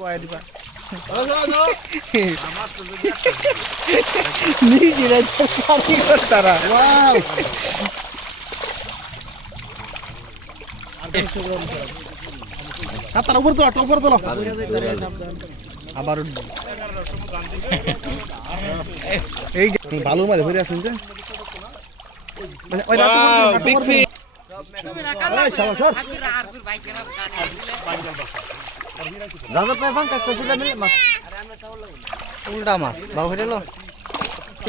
বয়া দিবা। আমার তো নিজেরা তো পানি করতারা তার উপর তোলা উপর তোলা আবার এই বালুর মাঝে ভরে আছেন যে বিগ দাদা পায় ফাঙ্কা কসুলা মিলে মাছ উল্টা মাছ বাবু হইল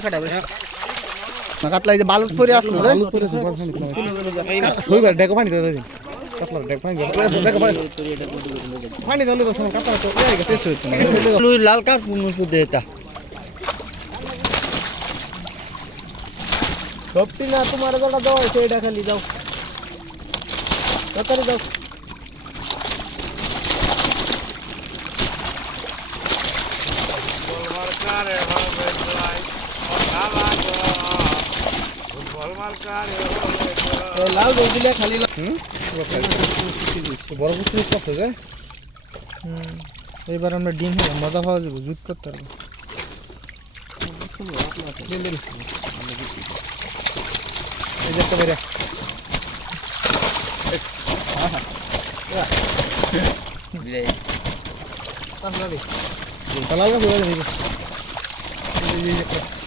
কাটা না কাতলা এই যে বালুত পরে আসলো রে। বালুর পরে শৈবার ডেকে পানি দাদা। দিন কাতলার ডেকে পানি ডেকে পানি পানি দাও তো সময় কাতলা তো এই গেছে। শেষ হইতো লুই লাল কার পুনু পুদে এটা? সবটি না তোমার যেটা দাও সেটা খালি দাও। তাড়াতাড়ি দাও। ফুটবল মার্কারে হবে জয় কথা লাগো ফুটবল মার্কারে হবে জয় লাল রোদ দিলে খালি হুম বড় কুচি করতে যায় এবার আমরা ডিম হলাম মজা পাওয়া যাবে জুত করতে পারবো এই যে একটা বেরে তাহলে লাল গাছ হয়ে যাবে এই যে একটা